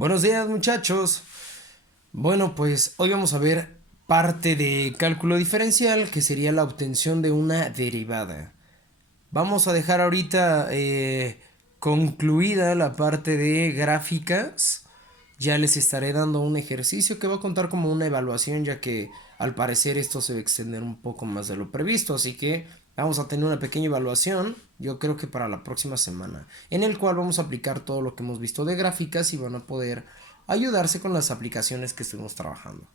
Buenos días, muchachos. Bueno, pues hoy vamos a ver parte de cálculo diferencial, que sería la obtención de una derivada. Vamos a dejar ahorita concluida la parte de gráficas. Ya les estaré dando un ejercicio que va a contar como una evaluación, ya que al parecer esto se va a extender un poco más de lo previsto. Así que vamos a tener una pequeña evaluación, yo creo que para la próxima semana, en el cual vamos a aplicar todo lo que hemos visto de gráficas y van a poder ayudarse con las aplicaciones que estuvimos trabajando.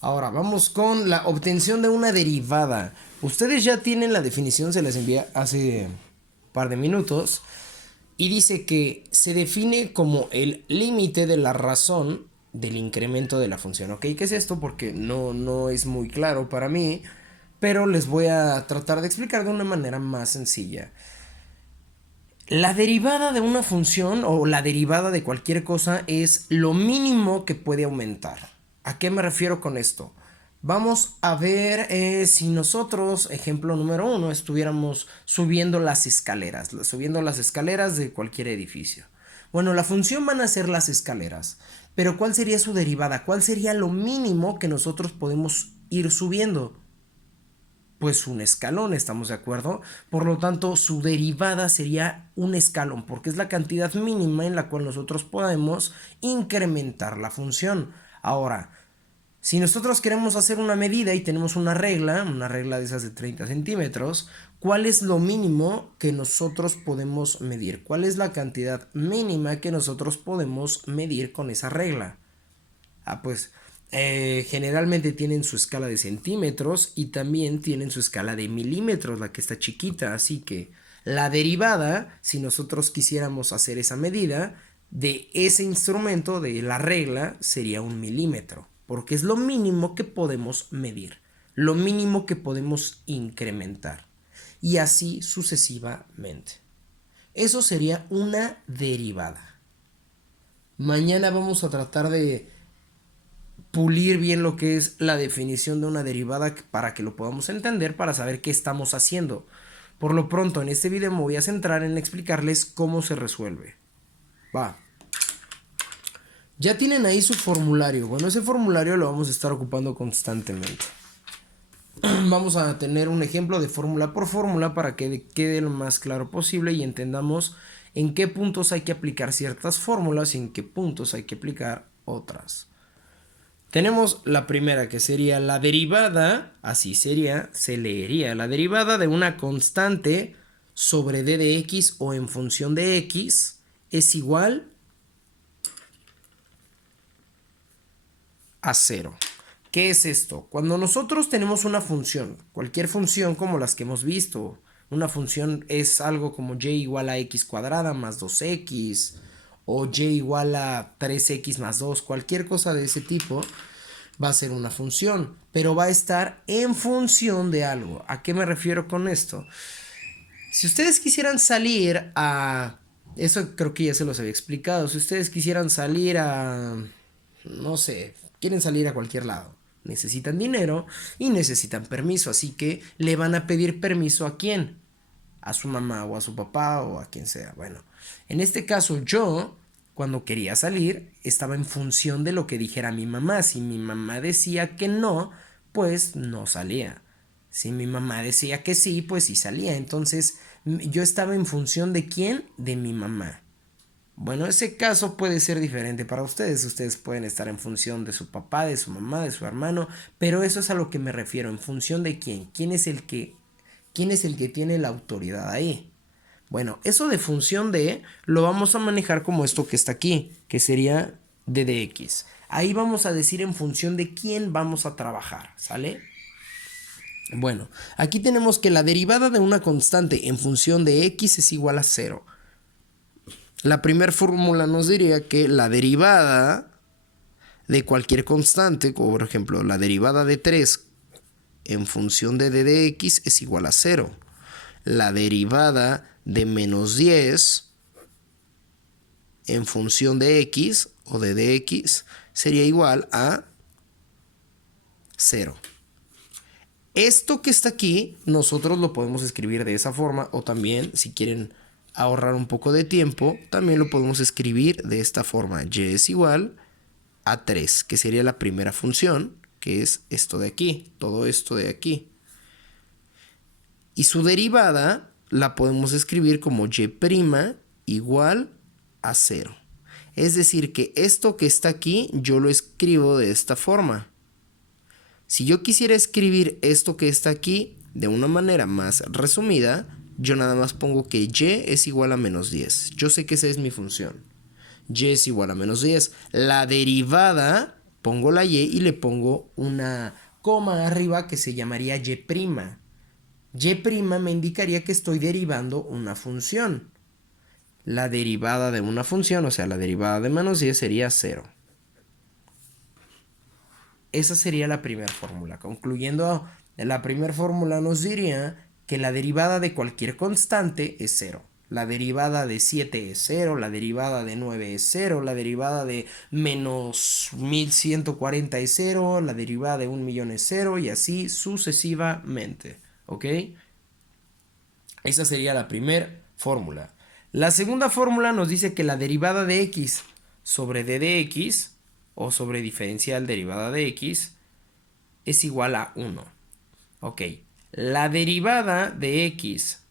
Ahora vamos con la obtención de una derivada. Ustedes ya tienen la definición, se les envía hace un par de minutos. Y dice que se define como el límite de la razón del incremento de la función. ¿Ok? ¿Qué es esto? Porque no es muy claro para mí. Pero les voy a tratar de explicar de una manera más sencilla. La derivada de una función o la derivada de cualquier cosa es lo mínimo que puede aumentar. ¿A qué me refiero con esto? Vamos a ver si nosotros, ejemplo número uno, estuviéramos subiendo las escaleras de cualquier edificio. Bueno, la función van a ser las escaleras, pero ¿cuál sería su derivada? ¿Cuál sería lo mínimo que nosotros podemos ir subiendo? Pues un escalón, ¿estamos de acuerdo? Por lo tanto, su derivada sería un escalón, porque es la cantidad mínima en la cual nosotros podemos incrementar la función. Ahora, si nosotros queremos hacer una medida y tenemos una regla de esas de 30 centímetros, ¿cuál es lo mínimo que nosotros podemos medir? ¿Cuál es la cantidad mínima que nosotros podemos medir con esa regla? Pues generalmente tienen su escala de centímetros y también tienen su escala de milímetros, la que está chiquita. Así que la derivada, si nosotros quisiéramos hacer esa medida de ese instrumento, de la regla, sería 1 milímetro, porque es lo mínimo que podemos medir, lo mínimo que podemos incrementar, y así sucesivamente. Eso sería una derivada. Mañana vamos a tratar de pulir bien lo que es la definición de una derivada para que lo podamos entender, para saber qué estamos haciendo. Por lo pronto, en este video me voy a centrar en explicarles cómo se resuelve. Va. Ya tienen ahí su formulario. Bueno, ese formulario lo vamos a estar ocupando constantemente. Vamos a tener un ejemplo de fórmula por fórmula para que quede lo más claro posible y entendamos en qué puntos hay que aplicar ciertas fórmulas y en qué puntos hay que aplicar otras. Tenemos la primera, que sería la derivada, así sería, se leería la derivada de una constante sobre d de x o en función de x es igual a 0. ¿Qué es esto? Cuando nosotros tenemos una función, cualquier función como las que hemos visto, una función es algo como y igual a x cuadrada más 2x o y igual a 3x más 2, cualquier cosa de ese tipo, va a ser una función, pero va a estar en función de algo. ¿A qué me refiero con esto? Si ustedes quisieran salir a... Eso creo que ya se los había explicado. Si ustedes quisieran salir a... No sé, quieren salir a cualquier lado. Necesitan dinero y necesitan permiso. Así que le van a pedir permiso ¿a quién? A su mamá o a su papá o a quien sea. Bueno, en este caso yo, cuando quería salir, estaba en función de lo que dijera mi mamá. Si mi mamá decía que no, pues no salía. Si mi mamá decía que sí, pues sí salía. Entonces yo estaba en función de quién, de mi mamá. Bueno, ese caso puede ser diferente para ustedes. Ustedes pueden estar en función de su papá, de su mamá, de su hermano, pero eso es a lo que me refiero. ¿En función de quién? ¿Quién es el que tiene la autoridad ahí? Bueno, eso de función de lo vamos a manejar como esto que está aquí, que sería d de x. Ahí vamos a decir en función de quién vamos a trabajar, ¿sale? Bueno, aquí tenemos que la derivada de una constante en función de x es igual a 0. La primera fórmula nos diría que la derivada de cualquier constante, como por ejemplo la derivada de 3 en función de d de x es igual a 0. La derivada de menos 10 en función de x o de dx sería igual a 0. Esto que está aquí nosotros lo podemos escribir de esa forma, o también si quieren ahorrar un poco de tiempo, también lo podemos escribir de esta forma. Y es igual a 3, que sería la primera función, que es esto de aquí, todo esto de aquí. Y su derivada la podemos escribir como y' igual a 0. Es decir, que esto que está aquí yo lo escribo de esta forma. Si yo quisiera escribir esto que está aquí de una manera más resumida, yo nada más pongo que y es igual a menos 10. Yo sé que esa es mi función. Y es igual a menos 10. La derivada, pongo la y le pongo una coma arriba que se llamaría y'. Y' me indicaría que estoy derivando una función. La derivada de una función, o sea, la derivada de menos 10 sería 0. Esa sería la primera fórmula. Concluyendo, la primera fórmula nos diría que la derivada de cualquier constante es 0. La derivada de 7 es 0, la derivada de 9 es 0, la derivada de menos 1140 es 0, la derivada de 1.000.000 es 0 y así sucesivamente. ¿Ok? Esa sería la primera fórmula. La segunda fórmula nos dice que la derivada de x sobre d de x, o sobre diferencial derivada de x, es igual a 1. Ok, la derivada de x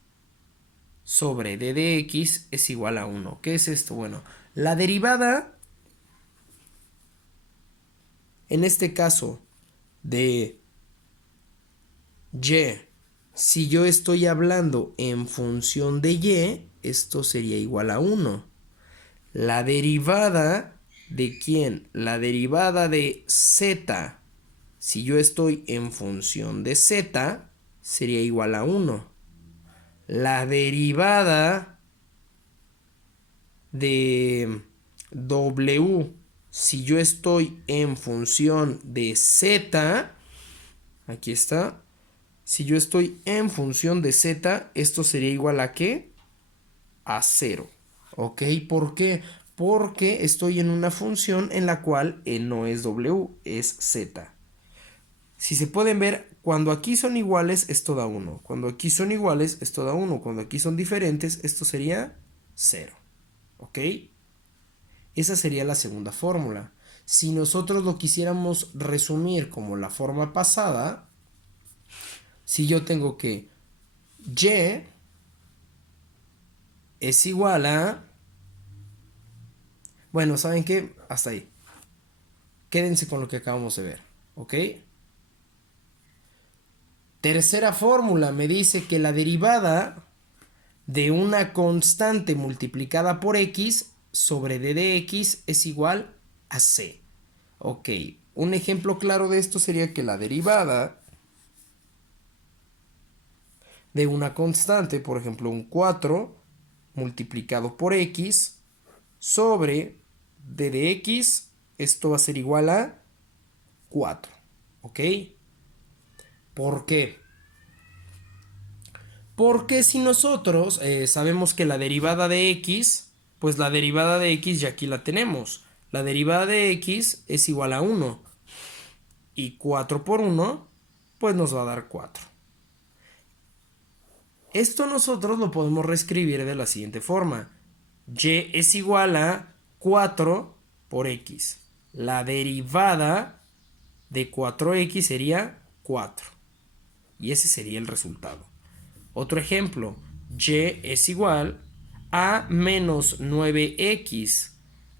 sobre d de x es igual a 1. ¿Qué es esto? Bueno, la derivada, en este caso, de y, si yo estoy hablando en función de y, esto sería igual a 1. La derivada de ¿quién? La derivada de z, si yo estoy en función de z, sería igual a 1. La derivada de w, si yo estoy en función de z, aquí está. Si yo estoy en función de z, esto sería igual a ¿qué? A 0. ¿Ok? ¿Por qué? Porque estoy en una función en la cual no es w, es z. Si se pueden ver, cuando aquí son iguales, esto da 1. Cuando aquí son iguales, esto da 1. Cuando aquí son diferentes, esto sería 0. ¿Ok? Esa sería la segunda fórmula. Si nosotros lo quisiéramos resumir como la forma pasada, si yo tengo que y es igual a... Bueno, ¿saben qué? Hasta ahí. Quédense con lo que acabamos de ver. ¿Ok? Tercera fórmula me dice que la derivada de una constante multiplicada por x sobre d de x es igual a c. Ok, un ejemplo claro de esto sería que la derivada de una constante, por ejemplo un 4 multiplicado por x sobre d de x, esto va a ser igual a 4. ¿Ok? ¿Por qué? Porque si nosotros sabemos que la derivada de x, pues la derivada de x ya aquí la tenemos. La derivada de x es igual a 1. Y 4 por 1, pues nos va a dar 4. Esto nosotros lo podemos reescribir de la siguiente forma. Y es igual a 4 por x. La derivada de 4x sería 4. Y ese sería el resultado. Otro ejemplo, y es igual a menos 9x.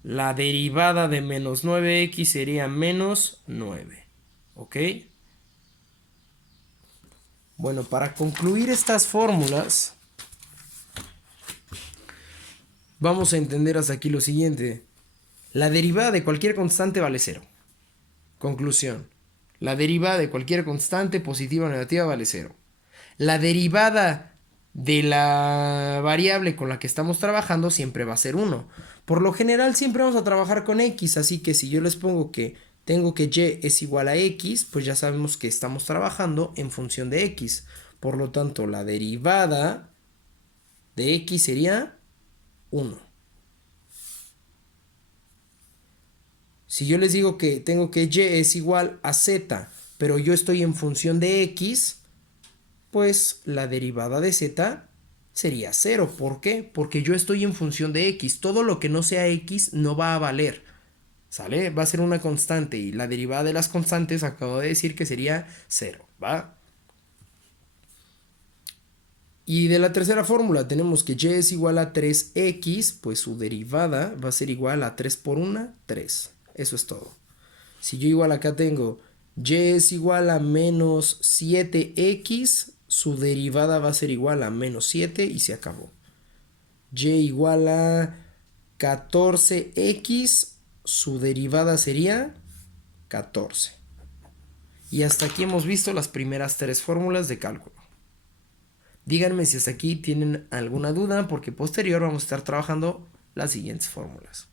La derivada de menos 9x sería menos 9. ¿Ok? Bueno, para concluir estas fórmulas, vamos a entender hasta aquí lo siguiente. La derivada de cualquier constante vale 0. Conclusión. La derivada de cualquier constante, positiva o negativa, vale 0. La derivada de la variable con la que estamos trabajando siempre va a ser 1. Por lo general siempre vamos a trabajar con x, así que si yo les pongo que tengo que y es igual a x, pues ya sabemos que estamos trabajando en función de x. Por lo tanto, la derivada de x sería 1. Si yo les digo que tengo que y es igual a z, pero yo estoy en función de x, pues la derivada de z sería cero. ¿Por qué? Porque yo estoy en función de x. Todo lo que no sea x no va a valer. ¿Sale? Va a ser una constante y la derivada de las constantes acabo de decir que sería cero, ¿va? Y de la tercera fórmula tenemos que y es igual a 3x, pues su derivada va a ser igual a 3 por 1, 3. Eso es todo. Si yo igual acá tengo y es igual a menos 7x, su derivada va a ser igual a menos 7 y se acabó. Y igual a 14x, su derivada sería 14. Y hasta aquí hemos visto las primeras tres fórmulas de cálculo. Díganme si hasta aquí tienen alguna duda porque posterior vamos a estar trabajando las siguientes fórmulas.